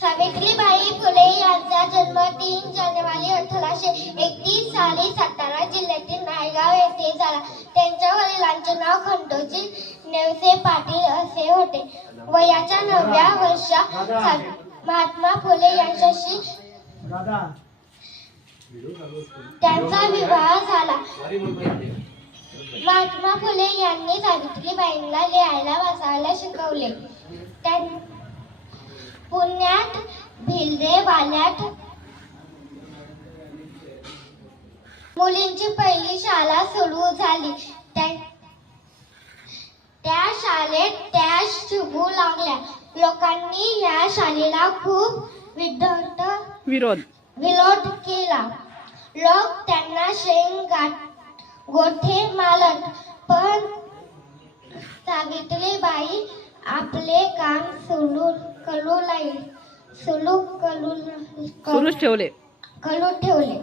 सावित्रीबाई फुले यांचा जन्म 3 जानेवारी 1831 साली सातारा जिल्ह्यातील नायगाव येथे झाला. त्यांच्या वडिलांचे नाव खंडोजी नेवसे पाटील असे होते. वयाच्या 9व्या वर्षात महात्मा फुले यांच्याशी त्यांचा विवाह झाला. महात्मा फुले यांनी सावित्रीबाईंना लिहायला वाचायला शिकवले. पुण्यात भिलरे वाल्यात मुलींची पहिली शाळा सुरू झाली. त्या शाळेत त्या शिकू लागल्या. लोकांनी या शाळेला खूप विरोध केला. लोक त्यांना शेंग गोठे मानत, पण सावित्रीबाई आपले काम सुरू ठेवले.